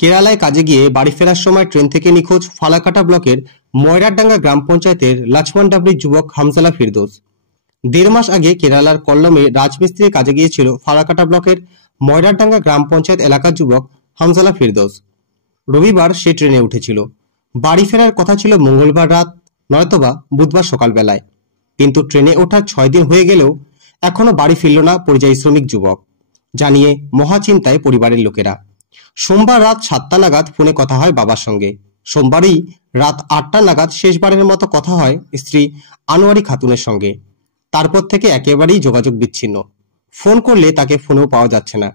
কেরালায় কাজে গিয়ে বাড়ি ফেরার সময় ট্রেন থেকে নিখোঁজ ফালাকাটা ব্লকের ময়রারডাঙ্গা গ্রাম পঞ্চায়েতের লাচমনডাবরির যুবক হামজালা ফিরদৌস। ১.৫ মাস আগে কেরালার কল্লমে রাজমিস্ত্রির কাজে গিয়েছিল ফালাকাটা ব্লকের ময়রারডাঙ্গা গ্রাম পঞ্চায়েত এলাকার যুবক হামজালা ফিরদৌস। রবিবার সে ট্রেনে উঠেছিল। বাড়ি ফেরার কথা ছিল মঙ্গলবার রাত নয়তোবা বুধবার সকালবেলায়, কিন্তু ট্রেনে ওঠার ৬ দিন হয়ে গেলেও এখনো বাড়ি ফিরল না পরিযায়ী শ্রমিক যুবক, জানিয়ে মহাচিন্তায় পরিবারের লোকেরা। সোমবার রাত ৭টা নাগাদ ফোনে কথা হয় বাবার সঙ্গে। সোমবারই রাত ৮টা নাগাদ শেষবারের মতো কথা হয় স্ত্রী আনোয়ারি খাতুনের সঙ্গে। তারপর থেকে একেবারেই যোগাযোগ বিচ্ছিন্ন। ফোন করলে তাকে ফোনেও পাওয়া যাচ্ছে না।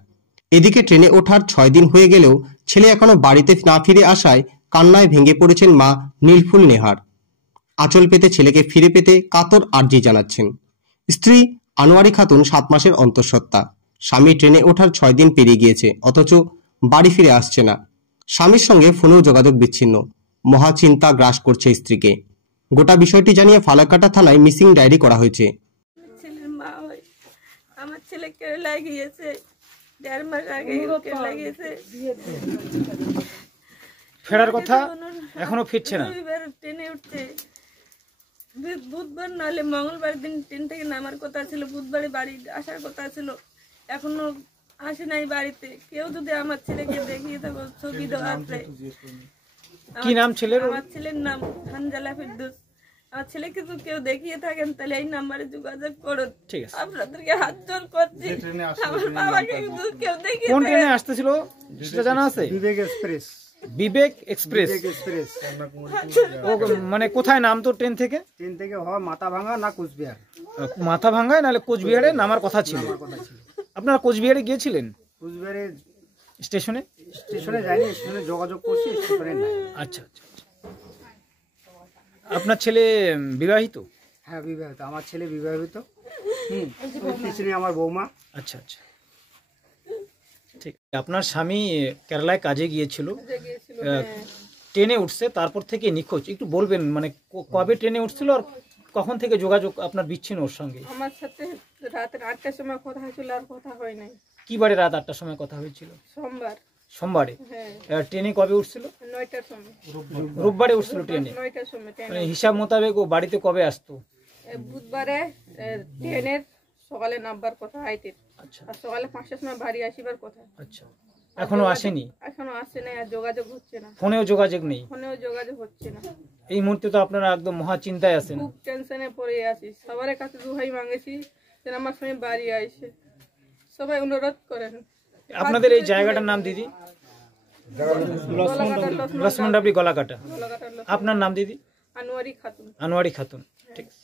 এদিকে ট্রেনে ওঠার ৬ দিন হয়ে গেলেও ছেলে এখনো বাড়িতে না ফিরে আসায় কান্নায় ভেঙে পড়েছেন মা নীলফুল নেহার। আঁচল পেতে ছেলেকে ফিরে পেতে কাতর আর্জি জানাচ্ছেন। স্ত্রী আনোয়ারি খাতুন ৭ মাসের অন্তঃসত্ত্বা। স্বামী ট্রেনে ওঠার ৬ দিন পেরিয়ে গিয়েছে, অথচ বাড়ি ফিরে আসছে না। স্বামীর সঙ্গে ফোনেও যোগাযোগ বিচ্ছিন্ন। মহাচিন্তা গ্রাস করছে স্ত্রীকে। গোটা বিষয়টি জানিয়ে ফালাকাটা থানায় মিসিং ডায়েরি করা হয়েছে। ছেলের মা হয়, আমার ছেলে কেরালায় গিয়েছে, ১.৫ মাস আগে কেরালায় গিয়েছে। ফেরার কথা এখনো ফিরছে না। রবিবার ট্রেনে উঠছে, বুধবার নাহলে মঙ্গলবার দিন ট্রেন থেকে নামার কথা ছিল, বুধবারে বাড়ি আসার কথা ছিল, এখনো আসে নাই বাড়িতে। কেউ যদি আমার ছেলেকে দেখিয়ে থাকো, ছবি দেওয়া আছে। কি নাম ছেলের? আমার ছেলের নাম হামজালা ফিরদৌস। আমার ছেলেকে তো কেউ দেখিয়ে থাকেন তাহলে এই নাম্বারে যোগাযোগ করুন। ঠিক আছে, আপনাদেরকে হাত জোর করছি। আমার বাবাকে কিন্তু কেউ দেখিয়ে কোন ট্রেনে আসতেছিল সেটা জানা আছে? বিবেক এক্সপ্রেস। বিবেক এক্সপ্রেস। ও মানে কোথায় নাম তো ট্রেন থেকে? ট্রেন থেকে হয় মাথাভাঙা না কোচবিহার। মাথাভাঙায় নাহলে কোচবিহারে নামার কথা ছিল। আপনারা কোচবিহারে গিয়েছিলেন? কোচবিহারে স্টেশনে? স্টেশনে যাইনি, স্টেশনে যোগাযোগ করছি, স্টেশনে নাই। আচ্ছা আচ্ছা। আপনার ছেলে বিবাহিত? হ্যাঁ বিবাহিত, আমার ছেলে বিবাহিত। পিছনে আমার বৌমা। আচ্ছা আচ্ছা, ঠিক। আপনার স্বামী কেরালায় কাজে গিয়েছিল, ট্রেনে উঠছে, তারপর থেকে নিখোঁজ। একটু বলবেন মানে কবে ট্রেনে উঠছিল আর কখন থেকে যোগাযোগ আপনার বিচ্ছিন্ন ওর সঙ্গে? আমার সাথে রাত ৮টার সময় কথা হয়েছিল, আর কথা হয় নাই। কি বারে রাত ৮টার সময় কথা হয়েছিল? সোমবার। সোমবারে? হ্যাঁ। ট্রেনে কবে উঠছিল? ৯টার সময়। রোববারে উঠছিল ট্রেনে? ৯টার সময়। মানে হিসাব মোতাবেক ও বাড়িতে কবে আসতো? বুধবারে ট্রেনের সকালে নামবার কথা হাইটের। আচ্ছা। আর সকালে ৫টার সময় বাড়ি আসিবার কথা। আচ্ছা, এখনো আসেনি? এখনো আসে নাই, আর যোগাযোগ হচ্ছে না। ফোনেও যোগাযোগ নেই? ফোনেও যোগাযোগ হচ্ছে না। এই মুহূর্তে তো আপনারা একদম মহা চিন্তায় আছেন। খুব টেনশনে পড়ে আছি। সবার কাছে দোহাই মাঙ্গেছি যেন আমার সঙ্গে বাড়ি আইসে। সবাই অনুরোধ করেন। আপনাদের এই জায়গাটার নাম দিদি? লক্ষ্মণডাবরি গলাকাটা। আপনার নাম দিদি? আনোয়ারি খাতুন। আনোয়ারি খাতুন, ঠিক আছে।